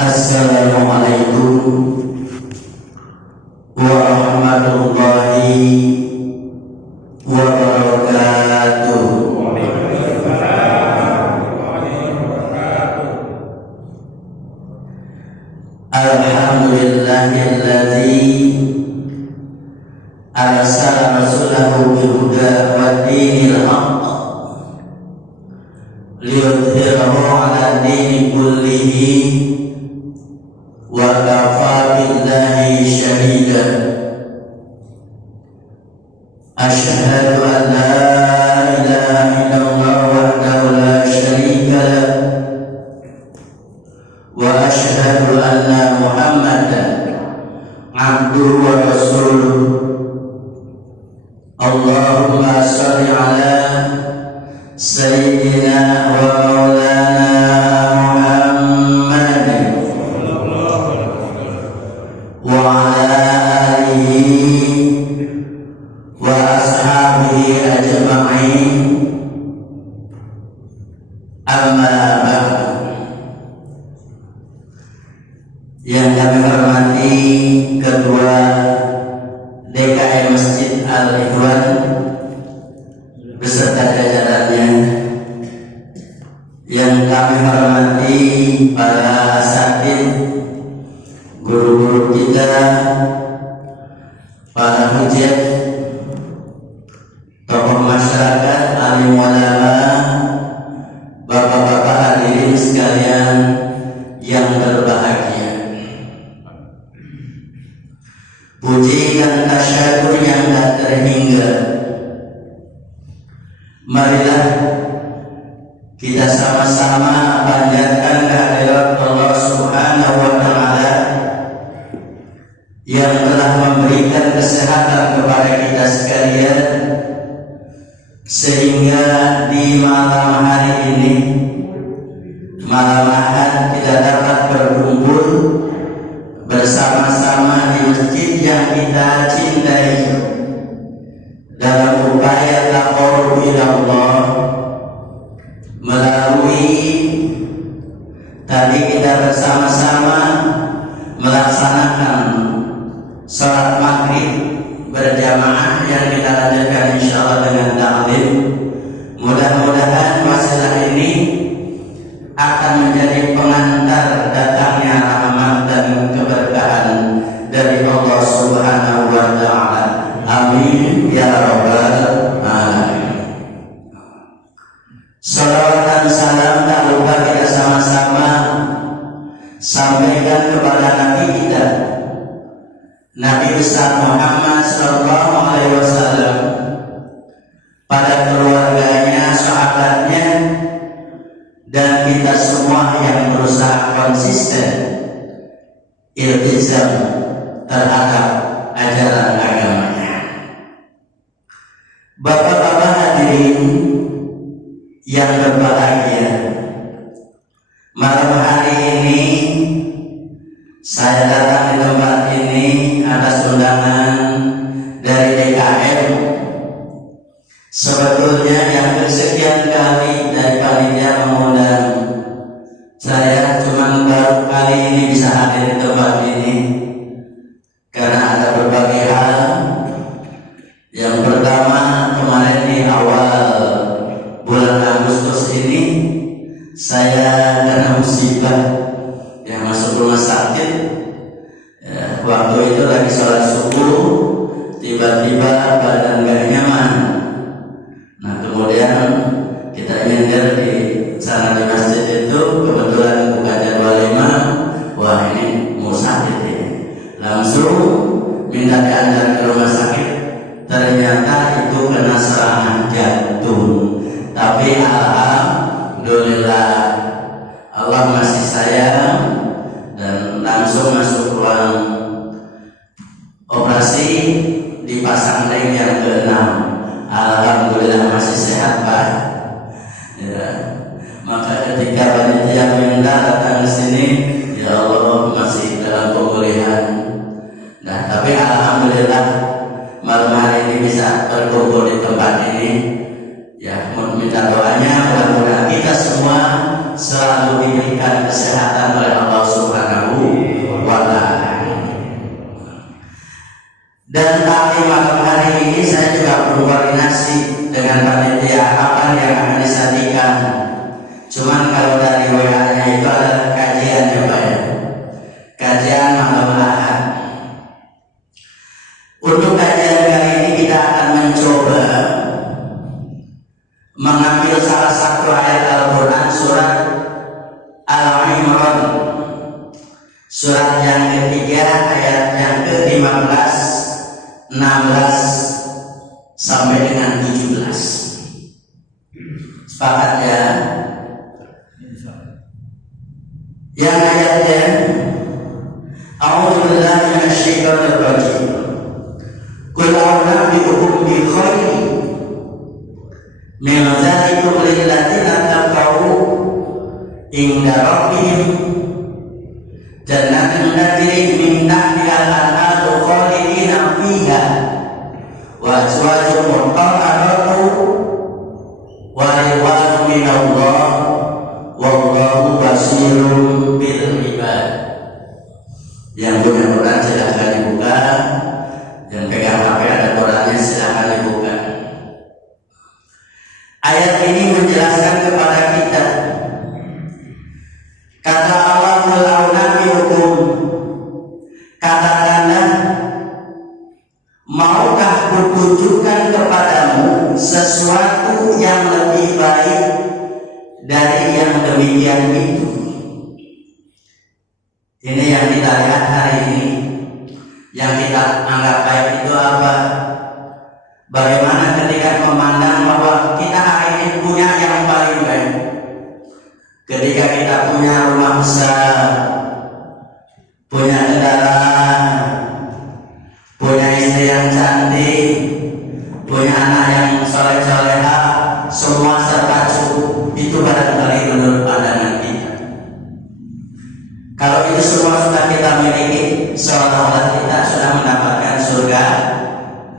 Assalamualaikum warahmatullahi wabarakatuh. Alhamdulillahilladzi arsala rasulahu bil huda wa dinil haqq liyudhhirahu 'ala dini kullihi wa kafa billahi shahida. Asyhadu an la ilaha illallah wahdahu la syarika lah wa asyhadu anna Muhammadan abduhu wa rasuluh. Allahumma shalli ala sayyidina wa maulana wa ala alihi wa ashabihi ajma'in. Amma ba'du. Yang kami hormati Ketua DKM Masjid Al-Ikhwan beserta jajarannya, yang kami hormati para asatidz, guru-guru kita, para hujat, tokoh masyarakat, alim ulama, bapak-bapak hadirin sekalian yang berbahagia. Puji dan tasyakur yang tak terhingga, marilah kita sama-sama panjatkan kehadirat Allah Subhanahu wa Ta'ala yang telah memberikan kesehatan kepada kita sekalian, sehingga di malam hari ini, malam Ahad, kita dapat berkumpul bersama-sama di masjid yang kita cintai dalam upaya taqarrub ila Allah. Melalui tadi kita bersama-sama melaksanakan salat maghrib berjamaah yang kita lanjutkan insyaallah dengan taklim. Mudah-mudahan wasilah ini akan menjadi pengantar datangnya rahmat dan keberkahan dari Allah Subhanahu wa Ta'ala. Amin ya rabbal alamin. Salawat dan salam tak lupa kita sama-sama sampaikan kepada Nabi kita, Nabi besar Muhammad sallallahu alaihi wasallam, pada keluarganya, sahabatnya, dan kita semua yang berusaha konsisten iltizam terhadap ajaran agamanya. Bapak-bapak hadirin yang berbahagia, malam hari ini saya datang di tempat ini atas undangan dari DKM. Sebetulnya yang kesekian kali dari panitia mengundang saya, cuma baru kali ini bisa hadir di tempat ini karena ada berbagai hal. Yang pertama, kemarin di awal bulan Agustus ini saya kena musibah, yang masuk rumah sakit. Waktu itu lagi sholat subuh, tiba-tiba badan gak nyaman. Nah kemudian kita nyender di sana di masjid itu, kebetulan buka jadwal imam. Wah ini mau sakit ini, langsung minta diantar ke rumah sakit. Ternyata itu kena serangan jantung. Tapi alhamdulillah Allah masih sayang dan langsung masuk ruang operasi, dipasang ring yang ke-6. Alhamdulillah masih sehat Pak. Ya. Maka ketika panitia minta datang ke sini, ya Allah masih dalam pemulihan. Nah tapi alhamdulillah malam hari ini bisa berkumpul di tempat ini. Ya, minta doanya mudah-mudahan kita semua selalu diberikan kesehatan oleh Allah Subhanahu Al-Imran surat yang ketiga ayat yang ke-15, 16 sampai dengan 17. Sepakat ya? Yang ayatnya A'udzubillahi minasyaitonir rajim. Qul a'udzu bi khairi min dzalikum lil ladzina taqaw inda rabbihim jannatin tajri min tahtiha al-anharu khalidina fiha wa azwajun mutahharatun wa ridwanun minallah wallahu basirun bil ibad. Yang punya Quran silahkan dibuka, yang pegang HP ada Qurannya silahkan dibuka. Ayat ini menjelaskan kepada kita, kata Allah, hukum, katakanlah, maukah kutunjukkan kepadamu sesuatu yang lebih baik dari yang demikian itu. Ini yang kita lihat hari ini, yang kita anggap baik itu apa? Bagaimana ketika memandang bahwa kita hari ini punya yang paling baik. Ketika kita punya rumah besar, punya kendaraan, punya istri yang cantik, punya anak yang soleh-soleha, semua serba cukup, itu barangkali menurut pandangan kita. Kalau itu semua sudah kita miliki, seolah-olah kita sudah mendapatkan surga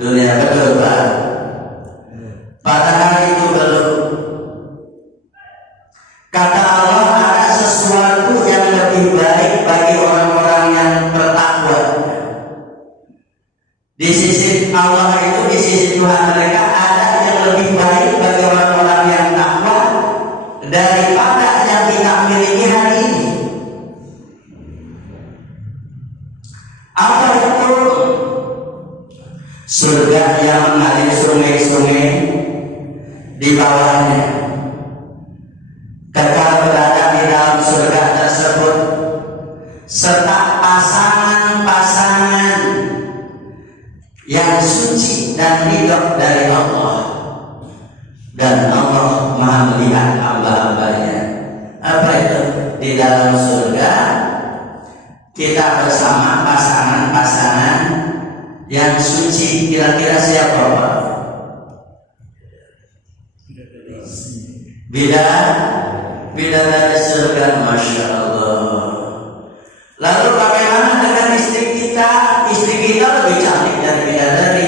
dunia, betul Pak? Padahal itu belum. Kata Allah, ada sesuatu yang lebih baik bagi orang-orang yang bertakwa. Di sisi Allah itu, di sisi Tuhan mereka, ada yang lebih baik bagi orang-orang yang takwa daripada yang kita miliki hari ini. Apa itu? Surga yang mengalir sungai-sungai di bawahnya, kekal berada di dalam surga tersebut, serta pasangan-pasangan yang suci dan ridho dari Allah, dan Allah Maha melihat hamba-hambanya. Apa itu? Di dalam surga kita bersama pasangan-pasangan yang suci. Kira-kira siapa Pak? Bidadari surga, Masya Allah. Lalu bagaimana dengan istri kita? Istri kita lebih cantik dari bidadari.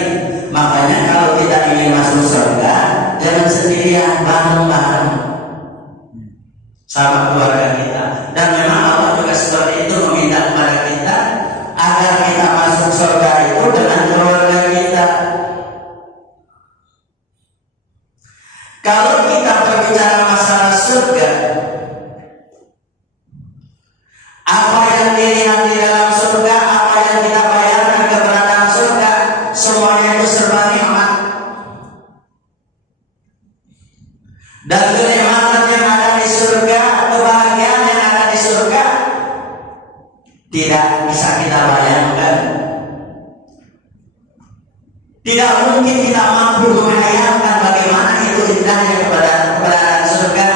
Makanya kalau kita ingin masuk surga, jangan sendirian, bareng-bareng sama keluarga kita. Dan memang Allah juga seperti itu, meminta kepada kita agar kita masuk surga itu dengan keluarga kita. Kalau kita berbicara masalah surga, apa yang dilihat di dalam surga, apa yang kita bayangkan keberadaan surga, semuanya itu serba nikmat. Dan kenikmatan yang ada di surga, kebahagiaan yang ada di surga, tidak bisa kita bayangkan. Tidak mungkin kita mampu menghayalkan bagaimana itu indahnya keberadaan surga,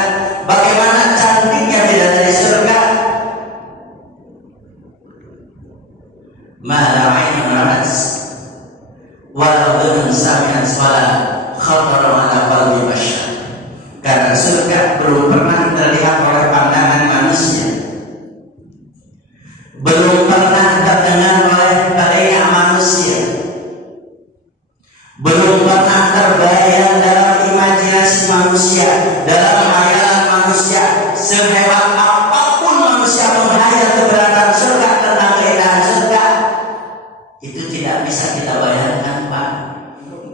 bagaimana cantiknya bidadari surga. Ma la 'ainun ra'at wa la udhunun sami'at wa la khatara 'ala qalbi bashar. Karena surga belum pernah terlihat oleh pandangan manusia, belum pernah terdengar oleh telinga manusia, belum pernah terbayang dalam imajinasi manusia, dalam hayalan manusia. Sehebat apapun manusia menghayal keberadaan surga, tentang keindahan surga, itu tidak bisa kita bayangkan Pak.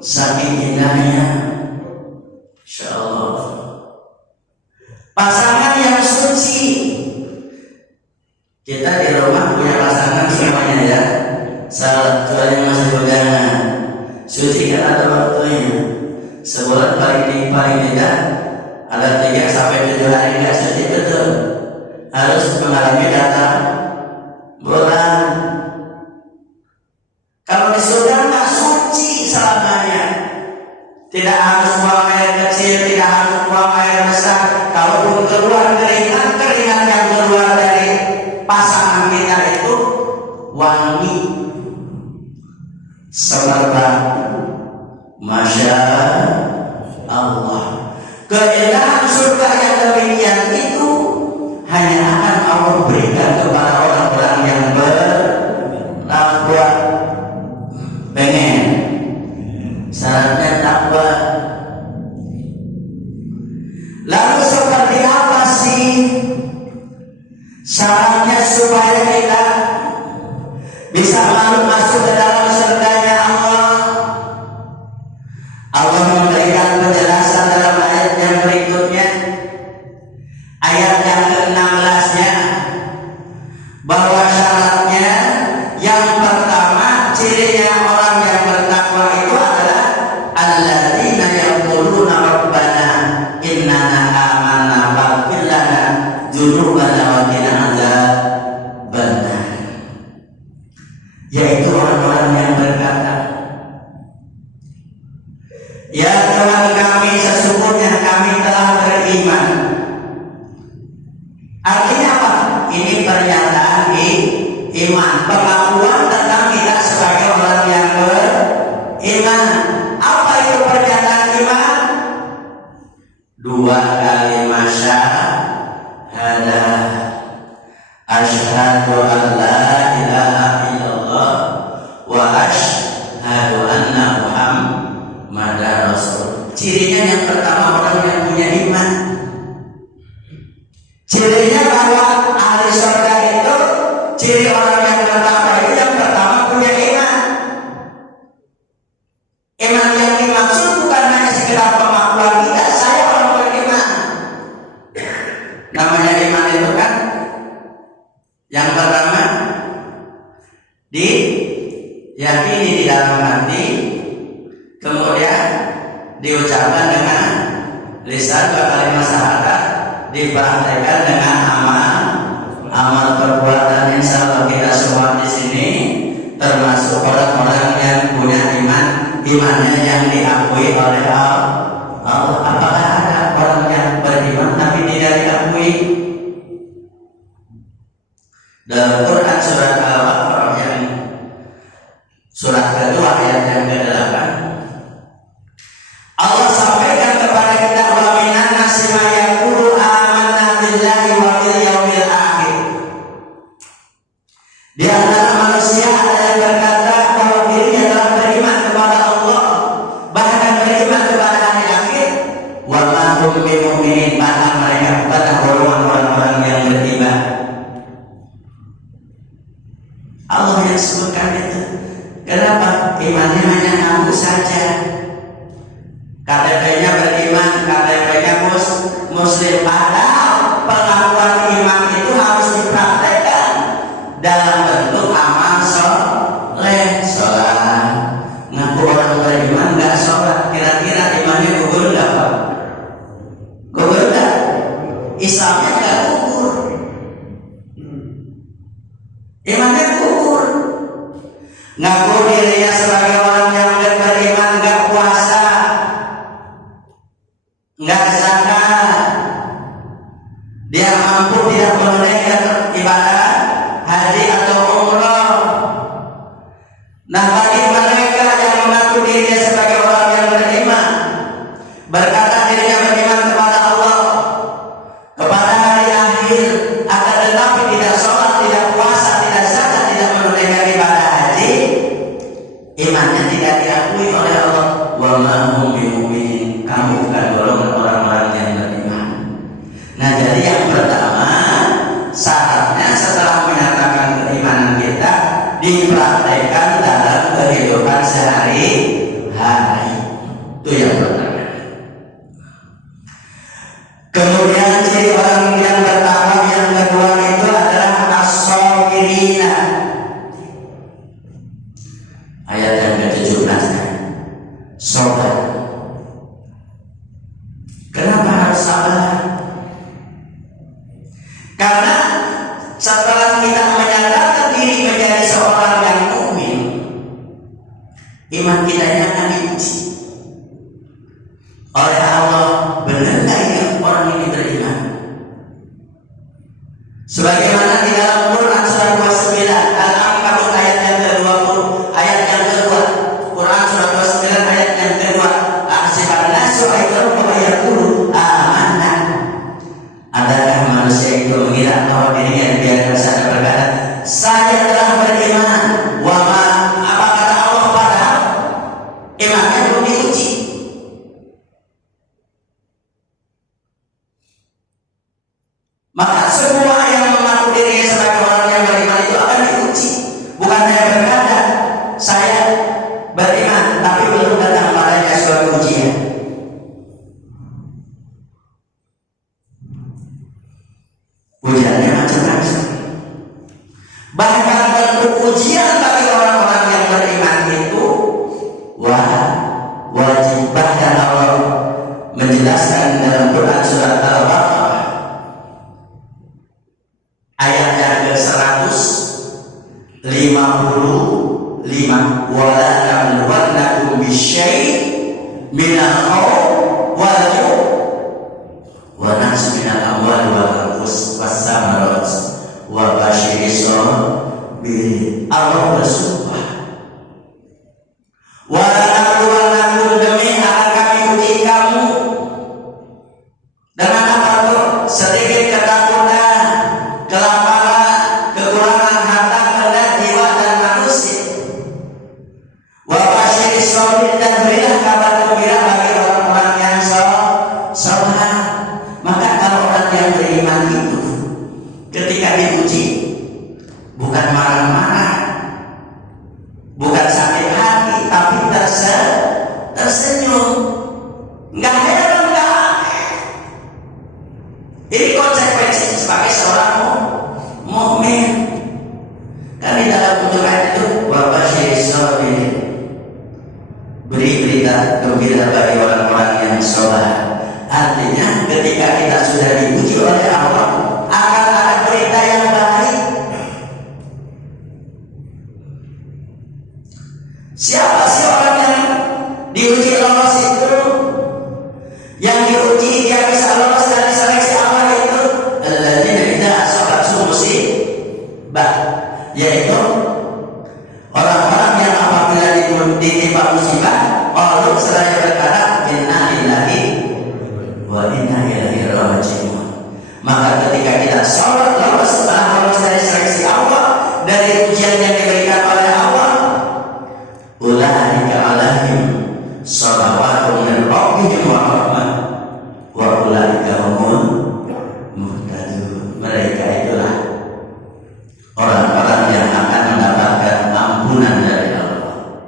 Saking indahnya, Insya Allah. Pasangan yang suci, kita di rumah punya pasangan semuanya ya, salah kecuali masih pegangan. Suci kan ada waktunya, sebulan paling tidak ada 3 sampai 7 hari nggak suci, betul. harus mengalami datang bulan. Kalau di surga nggak suci selamanya. Tidak harus buang air kecil, tidak harus buang air besar. Kalaupun keluar keringat yang keluar dari pasangan kita itu wangi, semerbak. Masya Allah. Keindahan surga yang demikian itu hanya akan Allah berikan kepada orang-orang yang bertakwa. Pengen? Syaratnya takwa. Lalu seperti apa sih syaratnya supaya kita bisa masuk ke dalam surganya Allah? Allah memberikan penjelasan dalam ayat yang berikutnya, ayat yang ke-16-nya, bahwa syaratnya yang pertama, cirinya orang yang bertakwa itu adalah alladzina yaquluna rabbana innana amanna faghfir lana dzunubana wa qina adzabannar. Yaitu orang-orang yang berkata, ya Tuhan kami, sesungguhnya kami telah beriman. Artinya apa? Ini pernyataan iman, pengakuan tentang kita sebagai orang yang beriman. Apa itu pernyataan iman? 2 kali syahadah. Asyhadu an la ilaha illallah wa asyhadu anna Muhammadar Rasul. Cirinya yang pertama orang yang punya iman. Cirinya bahwa ahli surga itu, ciri orang yang bertakwa itu yang pertama punya iman. Iman yang dimaksud bukan hanya sekedar pengakuan kita, saya orang beriman. Namanya iman itu kan yang pertama diyakini di dalam hati, kemudian diucapkan dengan lisan kalimat syahadat, dipraktekkan dengan amal perbuatan. Insya Allah kita semua di sini termasuk orang-orang yang punya imannya yang diakui oleh Allah. Apakah ada orang yang beriman tapi tidak diakui? Dalam Quran surat Al-Baqarah yang surat kedua ayat yang ke-8, Allah sampaikan kepada kita, wa minan nasi ma yaqulu amanna billahi wa bil yaumil akhir. Di antara manusia ada yang berkata bahwa dirinya telah beriman kepada Allah, bahkan beriman kepada hari akhir. Wa ma hum bimu'minin, bahkan mereka bukanlah orang-orang yang beriman. Allah yang sebutkan itu. Kenapa? Imannya hanya ngaku saja. KTP-nya beriman, KTP-nya muslim. Padahal pengakuan iman itu harus dipraktekkan dalam bentuk amal soleh. Sholat, ngaku orang beriman nggak sholat, kira-kira imannya gugur nggak Pak? Gugur nggak? Islamnya nggak gugur, imannya gugur. Ngaku dirinya sebagai orang yang beriman, nggak puasa, nggak zakat, dia mampu tidak menunaikan ibadah haji atau umroh. Nah, bagi mereka yang mengaku dirinya sebagai orang yang beriman, berkata dirinya beriman kepada Allah, kepada hari akhir, akan tetapi tidak sholat, tidak puasa, tidak zakat, tidak menunaikan ibadah haji, imannya tidak setelah kita menyatakan diri menjadi seorang yang mukmin, iman kita ini akan diuji oleh Allah. Benar nggak ini orang ini beriman? Sebagaimana di dalam Quran surat 29 Al-Ankabut ayat yang ke-20, ayat yang kedua, Quran surat 29 ayat yang kedua, ahsiban nasu ayyuhum wa yaqulu amanna. Adakah manusia itu mengira bahwa dirinya dibiarkan saja berkata, saya telah beriman. Wa ma, apa kata Allah padahal imannya belum diuji. Maka semua yang mengaku dirinya sebagai orang yang beriman itu akan diuji. Bukan hanya berkata saya beriman, tapi belum datang padanya suatu ujian. Ujiannya macam-macam. Bahkan bentuk ujian bagi orang-orang yang beriman itu wajib. Bahkan Allah menjelaskan dalam Quran surat Al-Baqarah ayat yang ke-155, wala nabluwannakum bisyai' minal khawf wal ju' wa naqsin minal amwali wal anfus was samarat wa basyiris sabirin. Allah bersumpah, wala nabluwannakum, demi akan kami uji kamu dengan apa tuh? Sedikit ketakutan, kelaparan, kekurangan harta, benda, jiwa dan manusia. Wa basyiris sabirin, dan berilah kabar gembira bagi orang-orang yang sabar. Maka kalau orang yang beriman itu ketika diuji bukan marah-marah, bukan sakit hati, tapi tersenyum. Enggak heran, enggak aneh. Ini konsekuensi sebagai seorang mukmin. Kan di dalam ayat itu wa basyiris sabirin, beri berita gembira bagi orang-orang yang sabar. Artinya ketika kita sudah diuji oleh Allah, akan ada berita yang baik. Siapa sih orang yang diuji lolos itu? Yang diuji dia bisa lolos dari seleksi Allah itu alladzina idza asabathum musibah, yaitu orang-orang yang apabila ditimpa musibah, qalu seraya berkata inna lillahi wa inna ilaihi raji'un. Maka ketika kita sholat lolos, setelah lolos dari seleksi Allah, dari ujian yang diberikan oleh Allah, ulaika alaihim shalawatun min rabbihim wa rahmah wa ulaika humul muhtadun. Mereka itulah orang-orang yang akan mendapatkan ampunan dari Allah,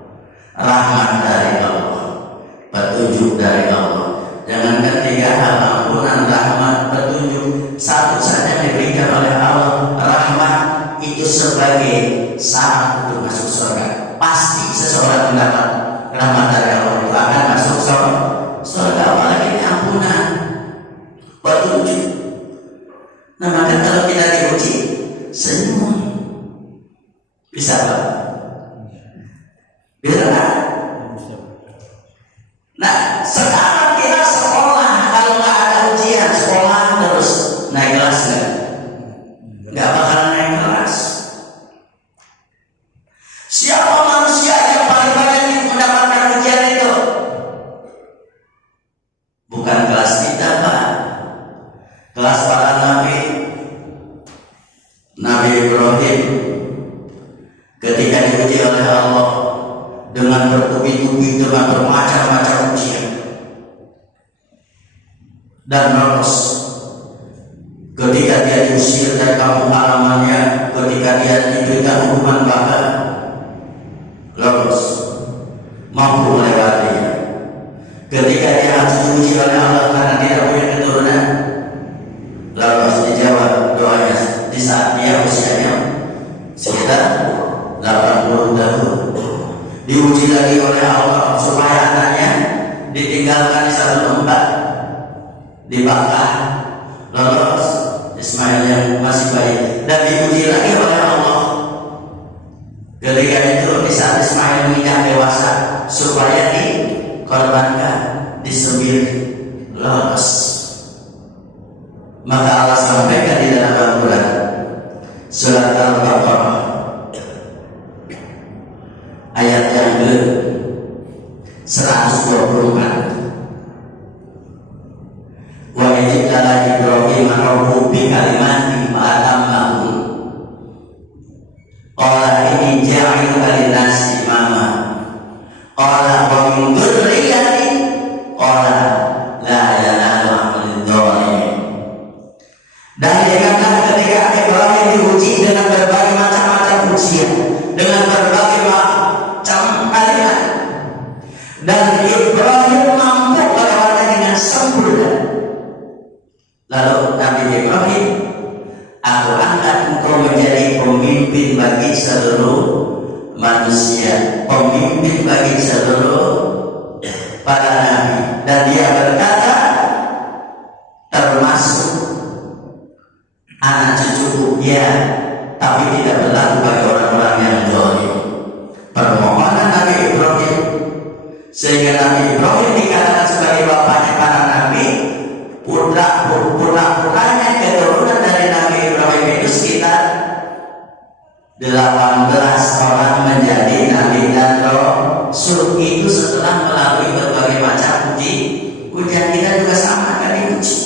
rahmat dari Allah, petunjuk dari Allah. Jangankan tiga hal, ampunan, rahmat, petunjuk, satu saja diberikan oleh Allah. Rahmat itu sebagai syarat untuk masuk surga. Pasti seseorang mendapat rahmat dari Allah itu akan masuk surga. Apalagi ini ampunan, petunjuk. Nah, maka kalau kita diuji, senyum. Bisa Pak? Bisa Pak? Nah, sekarang kita sekolah, kalau nggak ada ujian, sekolah terus naik kelas nggak bakalan naik kelas. Siapa manusia yang paling banyak mendapatkan ujian itu? Bukan kelas kita, Pak. Kelas para nabi. Nabi Ibrahim ketika diuji oleh Allah dengan bertubi-tubi, dengan bermacam-macam ujian, dan lolos. Ketika dia diusir dari kampung halamannya, ketika dia diberikan hukuman bakar, lolos, mampu melewatinya. Ketika dia harus diuji oleh Allah karena tidak punya keturunan, lolos, dijawab doanya di saat dia usianya sekitar 80 tahun. Diuji lagi oleh Allah supaya anaknya ditinggalkan di satu tempat di Makkah, lolos, Ismail Ismail yang masih bayi, dan diuji lagi oleh Allah ketika itu di saat Ismail menginjak dewasa supaya dikorbankan, disembelih, lolos. Maka Allah sampaikan di dalam Al-Quran surat Al-Baqarah ayat yang ke-124. Wa idza Ibrahim rabbuhu bi kalimatin fa'atammahun. Qala inni ja'iluka lin-nasi imama. Qala wa min dzurriyyati. Qala la yanalu 'amalid dzalimin. Dan dikatakan ketika Ibrahim diuji dengan berbagai macam-macam ujian, dengan berbagai macam kalimat, dan Ibrahim mampu melewati dengan sempurna. Lalu Nabi Ibrahim, aku angkat engkau menjadi pemimpin bagi seluruh manusia, pemimpin bagi seluruh para nabi. Dan dia berkata, termasuk anak cucuku, ya, tapi tidak berlaku bagi orang-orang yang zalim. Permohonan Nabi Ibrahim, sehingga Nabi Ibrahim dikatakan sebagai bapaknya para nabi. Putra-putranya keturunan dari Nabi Ibrahim itu sekitar 18 orang menjadi nabi dan rasul. Itu setelah melalui berbagai macam ujian. Kita juga sama kan diuji.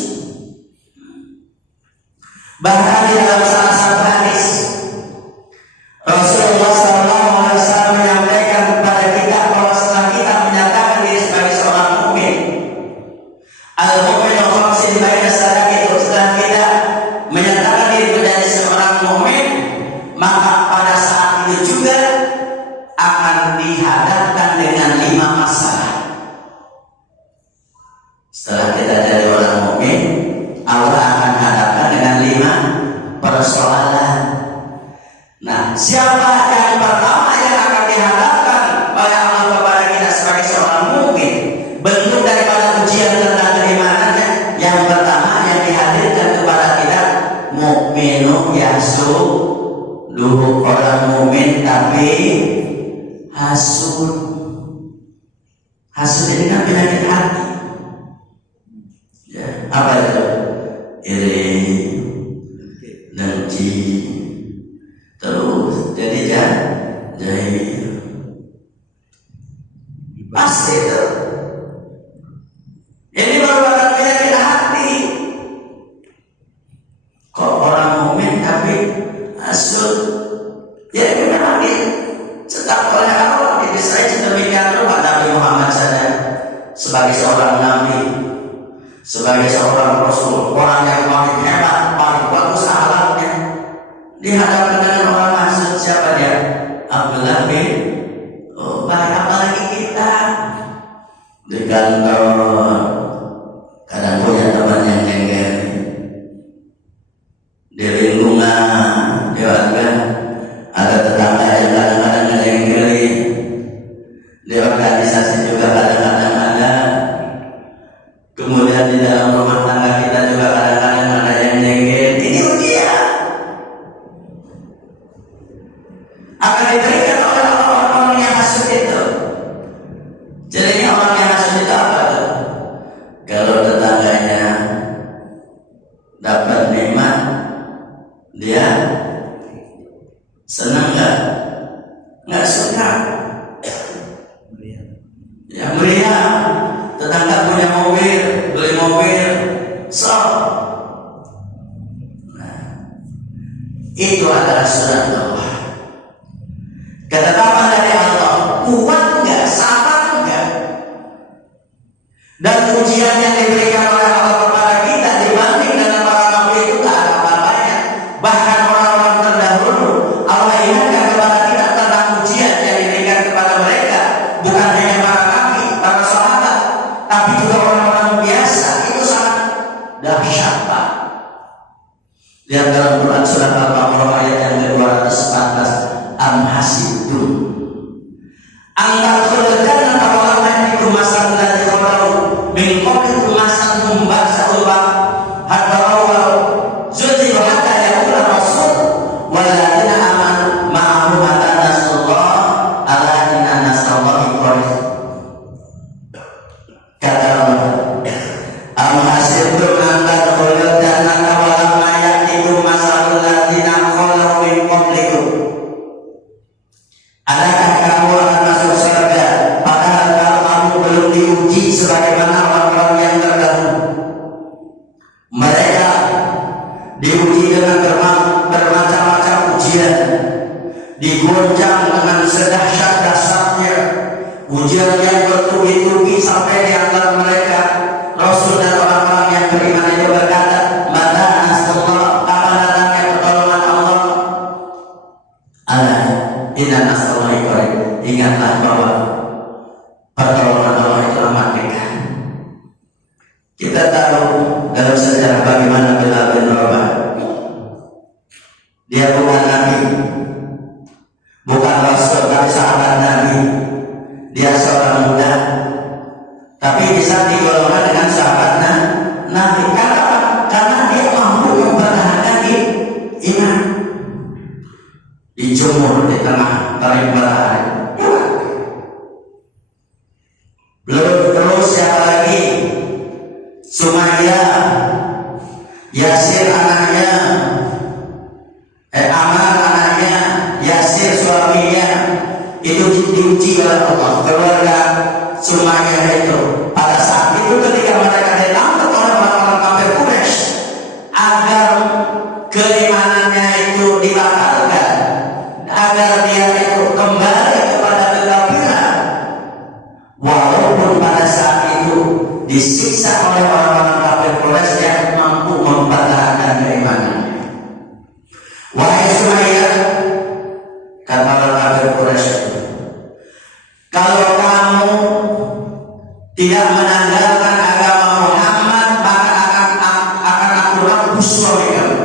Bahkan di dalam salah satu hadis Rasulullah SAW menyampaikan kepada kita bahwa setelah kita menyatakan diri sebagai seorang mukmin, al-mu'min khamsin baina salati, setelah kita menyatakan diri menjadi seorang mukmin, maka pada saat itu juga akan dihadapkan dengan 5 masalah. Setelah kita jadi orang mukmin, Allah akan hadapkan dengan 5 persoalan. Nah, siapa yang pertama yang akan dihadapkan oleh Allah kepada kita sebagai seorang mukmin? Bentuk daripada ujian tentang keimanannya, yang pertama yang dihadirkan kepada kita, mukminu yahsuduhu, orang mukmin tapi hasud. Hasud ini kan penyakit hati. Ya, apa itu? Iri, dengki, terus jadi jahil. Pasti itu. Ini merupakan penyakit hati. Kok orang mukmin tapi hasud? Ya ini memang dicetak oleh Allah. Jadi saya sedemikian rupa Nabi Muhammad saja sebagai seorang nabi, sebagai seorang rasul, orang yang paling hebat, paling bagus akhlaknya, dihadapkan dengan orang hasud. Siapa dia? Abdullah bin Ubay. Apalagi kita di kantor kadang punya teman yang jengkel, di lingkungan, di warga ada tetangga yang kadang-kadang ngejengkeli, di organisasi juga kadang-kadang ada. Kemudian di dalam rumah tangga kita juga kadang-kadang ada yang jengkel. Ini ujian akan diberikan oleh orang-orang yang hasud itu. Jadi orang yang hasud itu apa tuh? Kalau tetangganya dapat nikmat, dia senang nggak? Nggak suka. Ya meriah. Tetangga punya mobil, beli mobil, so. Nah, itu adalah surat Allah. Ketetapan dari Allah, kuat nggak, sabar nggak? Dan ujian yang diberikan oleh Allah kepada kita dibanding dengan para nabi itu tak ada apa-apanya. Bahkan orang-orang terdahulu, Allah ingatkan kepada kita tentang ujian yang diberikan kepada mereka. Bukan hanya para nabi, para sahabat, tapi juga orang-orang biasa. Itu sangat dahsyat, Pak. Lihat dalam Quran surat Al-Baqarah ayat yang ke-200. digoncang dengan sedahsyat-dahsyatnya ujian yang bertubi-tubi sampai di antara mereka Rasul dan orang-orang yang beriman itu berkata, mata nasrullah, kapan datangnya pertolongan Allah? Ala inna nasrullahi qarib. Ingatlah bahwa pertolongan Allah itu amat dekat. Kita tahu dalam sejarah bagaimana Bilal bin Rabah. Dia bukan nabi, bukan rasul, tapi sahabat Nabi. Dia seorang muda, tapi bisa digolongkan dengan sahabat Nabi. Karena dia mampu mempertahankan iman. Dijemur di tengah terik matahari. Belum terus siapa lagi? Sumayyah, Yasir anaknya, Ammar anaknya, Yasir suaminya, itu diuji oleh Allah. Keluarga Sumayyah itu pada saat itu ketika mereka ditangkap oleh orang-orang kafir Quraisy agar keimanannya itu dibatalkan, agar dia itu kembali kepada kekafiran, walaupun pada saat itu disiksa oleh orang-orang kafir Quraisy yang mampu mempertahankan keimanannya. Wahai Sumayyah, kata orang kafir Quraisy, kalau kamu tidak menanggalkan agama Muhammad, maka akan aku rabus suami kamu.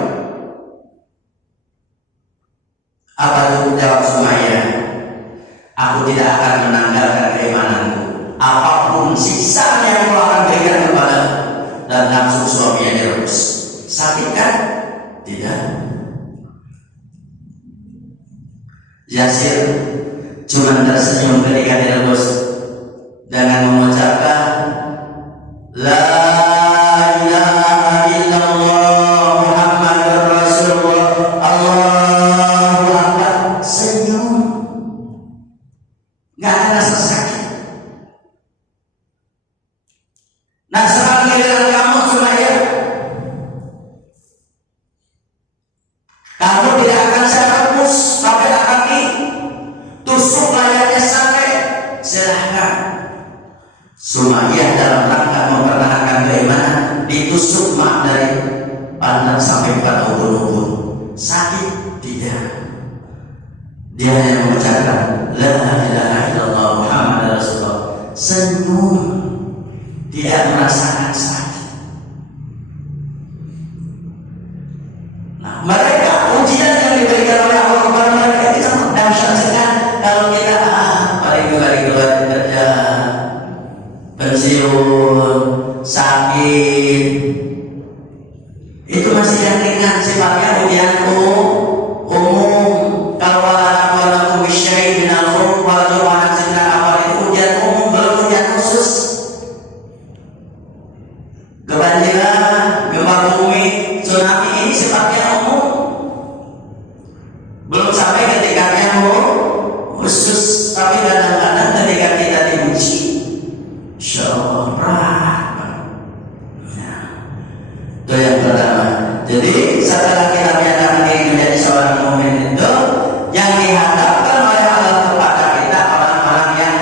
Apa itu jawab Sumayyah? Aku tidak akan menanggalkan keimananku, apapun siksa yang kau akan berikan kepada. Dan langsung suaminya direbus. Sakit kan? Tidak. Yasir cuma tersenyum ketika direbus dengan mengucapkan La ilaha illallah Muhammadur Rasulullah Allahu Akbar. Senyum, gak ada rasa sakit. Nah, sekarang giliran kamu Sumayyah, kamu tidak akan saya rebus sampai akan ditusuk layarnya sampai. Silahkan. Sumayyah dalam rangka mempertahankan keimanan ditusuk mak dari pandang sampai pada ubun-ubun. Sakit? Tidak. Dia hanya mengucapkan La ilaha illallah Muhammadur Rasulullah. Senyum, tidak merasakan sakit. Nah, mereka ujian yang diberikan oleh Allah kepada mereka itu sangat dahsyat sekali. Kalau kita paling keluar kerja, pensiun, sakit, itu masih yang ringan sifatnya. Ujian umum. Kalau walaupun bisyai minal khawf wal ju'an apa itu ujian umum, belum ujian khusus. Kebanjiran, gempa bumi, tsunami ini sifatnya umum. Belum sampai ketika yang khusus, tapi kadang-kadang ketika kita diuji, syurah. Nah, itu yang pertama. Jadi setelah kita menyatakan diri menjadi seorang mukmin itu, yang dihadapkan oleh Allah kepada kita orang-orang yang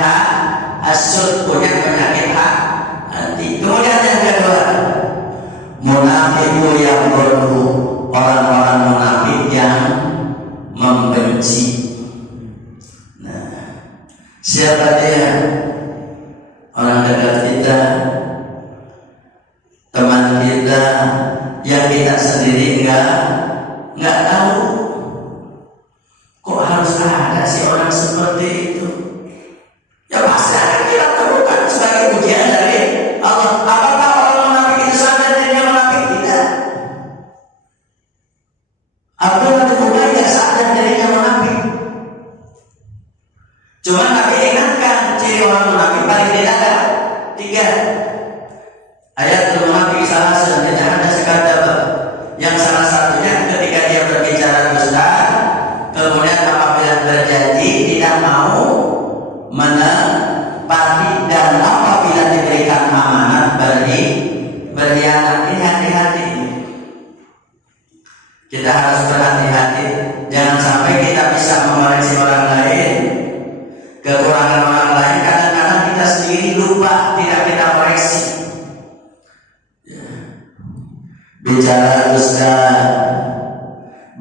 hasud, punya penyakit hati. Kemudian yang kedua, munafiqun yang berdu, orang-orang munafik yang membenci. Nah, siapa dia? Orang dekat kita, teman kita, yang kita sendiri nggak tahu. Kok harus ada sih orang seperti itu? Ya pasti akan kita temukan sebagai ujian dari Allah. Apakah orang munafik itu sadar dirinya munafik? Tidak. Apakah temukan tidak sadar dirinya munafik? Cuma Nabi ingatkan ciri orang munafik paling tidak ada 3. Ayat munafik salah sebenarnya ada sekadar. Yang salah satunya ketika dia berbicara dusta, kemudian apabila berjanji tidak mau menepati, dan apabila diberikan amanat berkhianat. Ini hati-hati. Kita harus berhati-hati, jangan sampai kita bisa mengoreksi orang lain, kekurangan orang lain, kadang-kadang kita sendiri lupa, tidak kita koreksi. Bicara dusta,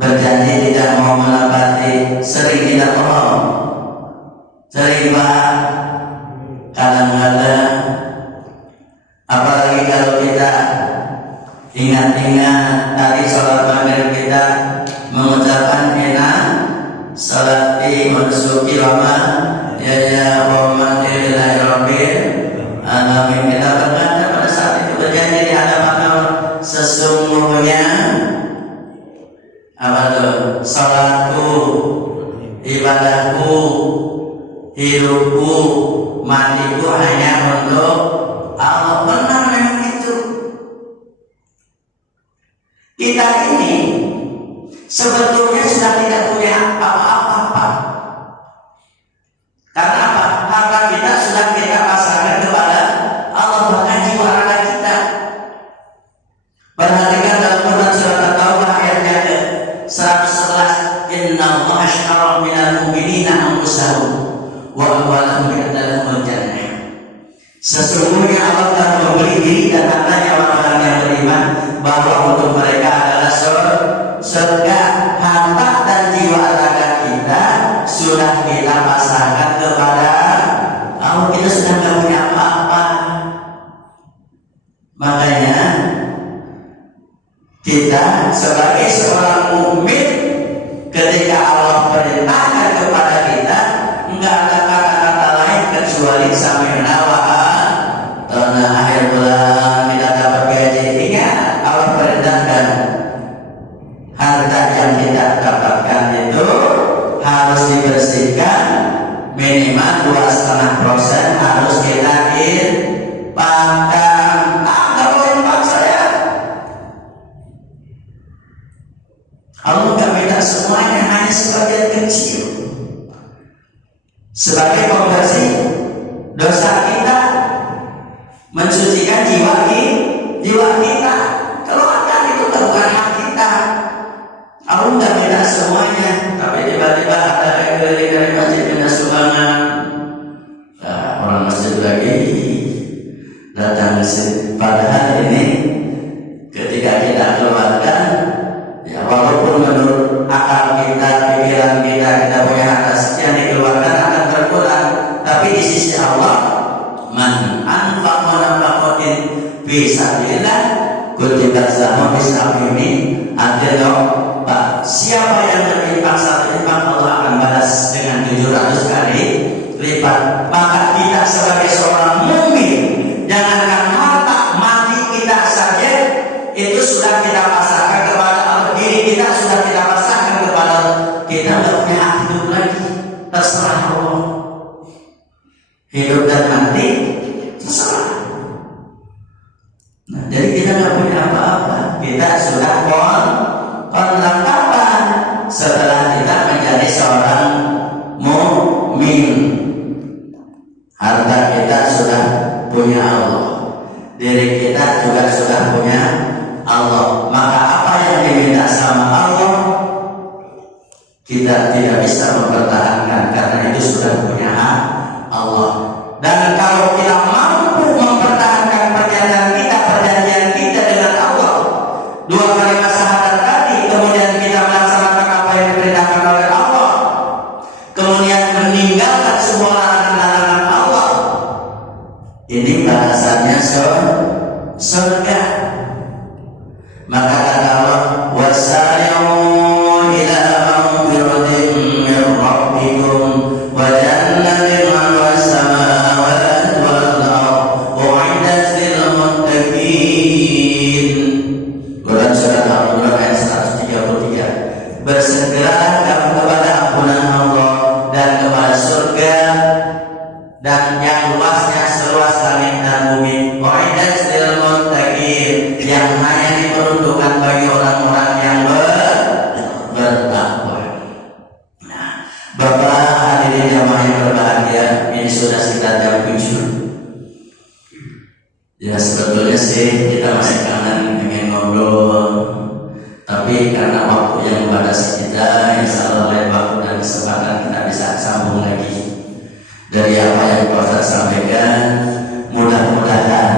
berjanji tidak mau menepati, sering tidak bohong, sering Pak, kadang-kadang. Apalagi kalau kita ingat-ingat tadi sholat maghrib kita mengucapkan enak salati mansuki wama ya rahmatillahi rabbil alamin. Kita berkata pada saat itu berjanji di hadapan Allah, sesungguhnya apa tuh, salatku, ibadahku, hidupku, matiku hanya untuk Allah. Benar memang itu. Kita ini sebetulnya sudah tidak punya apa-apa. Karena apa? Harta kita sudah kita pasarkan kepada Allah, bahkan jiwa raga kita. Perhatikan dalam Quran surat At-Taubah ayat yang ke-111, innallaha ashtara minal mu'minina anfusahum wa amwalahum bi anna lahumul jannah. Sesungguhnya Allah telah membeli diri dan hartanya orang-orang yang beriman bahwa untuk mereka adalah surga. Harta dan jiwa raga kita sudah kita pasarkan kepada Allah. Kita sudah tidak punya apa-apa. Makanya kita sebagai seorang mukmin, ketika Allah perintahkan kepada kita, enggak ada kata-kata lain kecuali sami'na wa ata'na. Akhir bulan kita dapat gaji, ingat Allah perintahkan harta yang kita dapatkan itu harus dibersihkan, minimal 2,5% harus kita infakkan. Nggak boleh infak saya. Allah nggak minta semuanya, hanya sebagian kecil sebagai pembersih dosa kita, mensucikan jiwa kita. Keluarkan itu bukan hak kita. Allah nggak minta semuanya, tapi tiba-tiba ada yang keliling dari masjid minta sumbangan. Nah, orang masjid lagi datang masjid. Padahal ini ketika kita keluarkan, ya walaupun menurut akal kita, pikiran kita, kita punya harta yang dikeluarkan akan berkurang, tapi di sisi Allah, man anfaqa nafaqatin fi sabilillah kutibat lahu bisabimi adil. Pak, siapa yang berinfak satu infak, Allah akan balas dengan 700 kali lipat. Maka kita sebagai seorang mukmin, jangankan harta mati kita saja itu sudah kita pasrahkan kepada Allah. Diri kita sudah kita pasrahkan kepada Allah. Kita tidak punya hak hidup lagi, terserah Allah. Hidup dan mati terserah. Nah, jadi kita tidak punya apa-apa. Kita sudah kontrak kapan? Setelah kita menjadi seorang mukmin. Harta kita sudah punya Allah, diri kita juga sudah punya Allah. Maka apa yang diminta sama Allah kita tidak bisa mempertahankan, karena itu sudah punya hak Allah. Dan kalau kita mampu mempertahankan perjanjian kita dengan Allah, 2 kalimat syahadat tadi, kemudian kita melaksanakan apa yang diperintahkan oleh Allah, kemudian meninggalkan semua larangan-larangan Allah, ini balasannya surga. Maka kata Allah, wasari'u ila maghfiratin min rabbikum wa jannatin 'arduhas samawati wal ardh u'iddat lil muttaqin. Quran surat Al-Imran ayat 133. Bersegeralah kamu kepada ampunan Allah dan kepada surga, dan yang luasnya seluas langit dan bumi. U'iddat lil muttaqin, yang hanya diperuntukkan bagi orang-orang yang bertakwa. Nah, Bapak hadirin jamaah yang berbahagia, ini sudah sekitar jam 7. Ya sebetulnya sih kita masih kangen ingin ngobrol, tapi karena waktu yang membatasi kita, insya Allah lain waktu dan kesempatan dari apa yang Pak Ustaz sampaikan. Mudah-mudahan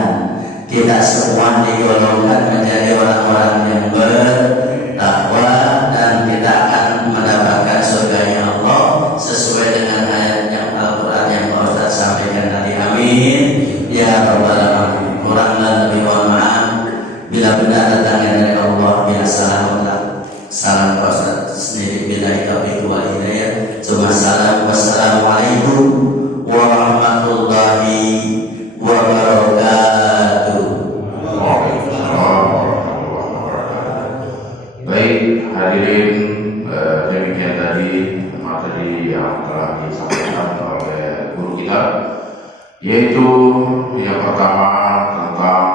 kita semua digolongkan menjadi orang-orang yang bertakwa dan kita akan mendapatkan surganya Allah sesuai dengan ayat yang Al-Quran yang Pak Ustaz sampaikan tadi. Amin ya rabbal alamin. Kurang dan lebih mohon maaf bila benar datangnya dari Allah. Bila salam Pak Ustaz sendiri. Bila taufiq wal hidayah. Wassalamualaikum warahmatullahi wabarakatuh. Baik hadirin, demikian tadi materi yang telah disampaikan oleh guru kita, yaitu yang pertama tentang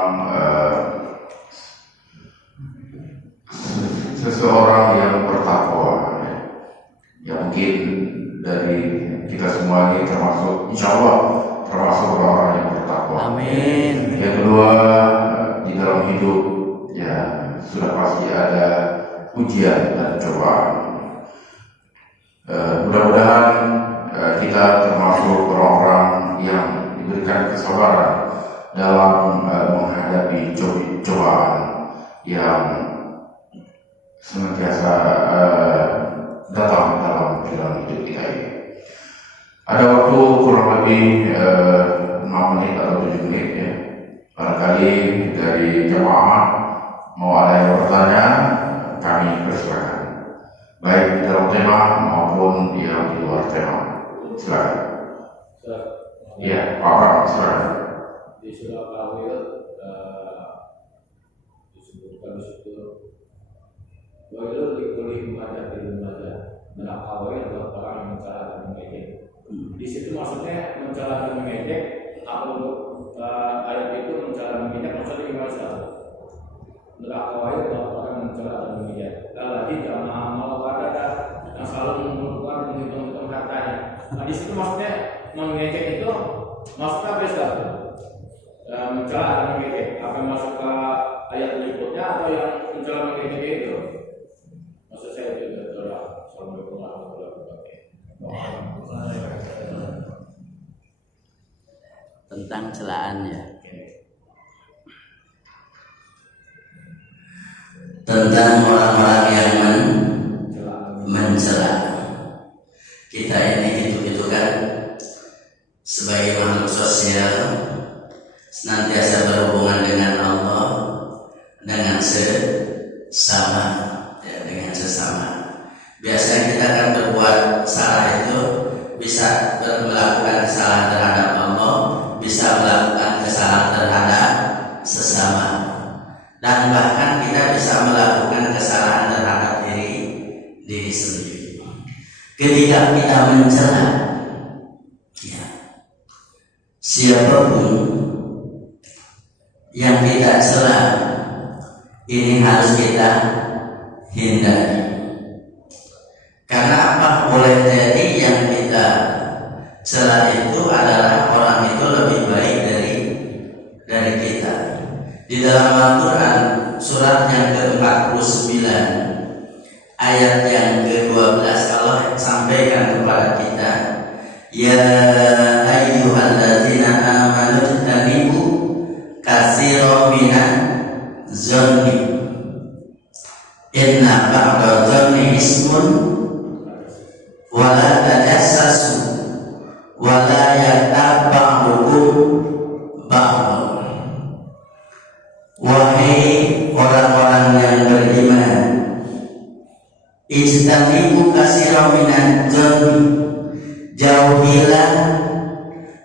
seseorang yang bertakwa. Ya mungkin dari kita semua ini termasuk, insya Allah termasuk orang-orang yang bertakwa. Amin. Yang kedua, di dalam hidup ya sudah pasti ada ujian dan cobaan. Mudah-mudahan kita termasuk orang-orang yang diberikan kesabaran dalam menghadapi cobaan yang senantiasa datang dalam hidup kita ini. Ada waktu kurang lebih 6 menit atau 7 menit ya. Barangkali dari jemaah mau ada yang bertanya, kami persilakan. Baik di dalam tema maupun yang di luar tema. Silakan. Iya, Pak Bram, silakan. Di surah Al-Kahfi disebutkan di situ wajib dikulik membaca menakawai adalah orang yang mencela dan mengejek. Di situ maksudnya mencela dan mengejek atau ayat itu mencela dan mengejek maksudnya gimana sih? Menakawai adalah orang yang mencela dan mengejek. Lagi jangan amal pada yang selalu mengumpulkan dan menghitung hartanya. Nah di situ maksudnya mengejek itu maksudnya apa sih? Mencela dan mengejek. Apa yang masuk ke ayat berikutnya atau yang mencela mengejek itu? Maksud saya itu adalah Assalamualaikum warahmatullahi wabarakatuh. Tentang celaannya, tentang orang-orang yang mencela. Kita ini gitu kan sebagai makhluk sosial senantiasa berhubungan dengan Allah, dengan sesama ya, dengan sesama. Biasanya kita akan berbuat salah itu bisa melakukan kesalahan terhadap Allah, bisa melakukan kesalahan terhadap sesama, dan bahkan kita bisa melakukan kesalahan terhadap diri sendiri. Ketika kita mencela ya, siapapun yang kita cela, ini harus kita hindari. Karena apa? Boleh jadi yang kita cela itu adalah orang itu lebih baik dari kita. Di dalam Al-Quran surat yang ke-49 ayat yang ke-12 Allah sampaikan kepada kita, ya ayyuhalladzina amanu ijtanibu katsiran minaz zanni inna ba'da zanni ismun wala tajassasu wala yataba'ukum ba'du. Wahai orang-orang yang beriman, ijtanibu katsiran minaz zanni, jauhilah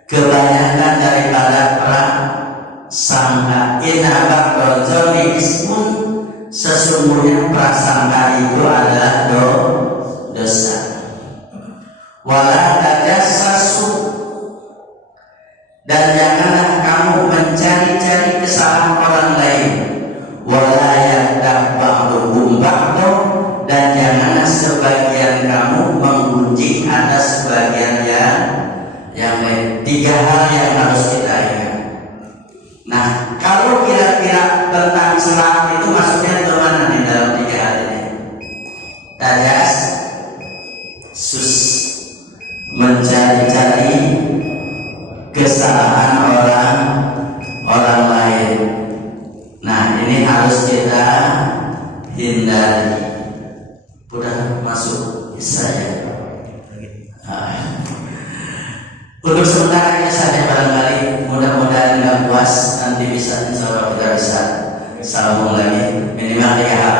kebanyakan daripada prasangka. Inna ba'da zanni ismun, sesungguhnya prasangka itu adalah dosa. Wala tajassasu, dan janganlah kamu mencari-cari kesalahan orang lain. Wala yaghtab ba'dukum ba'da, dan janganlah sebagian kamu menggunjing atas sebagian yang lain. 3 hal yang harus kita ingat. Nah, kalau kira-kira tentang celah itu maksudnya kemana nih dalam 3 hal ini? Tajassus, mencari-cari Bisa ya. Untuk sementara saja barangkali, mudah-mudahan nggak puas, nanti bisa insya Allah kita bisa sambung lagi minimal 3 hari.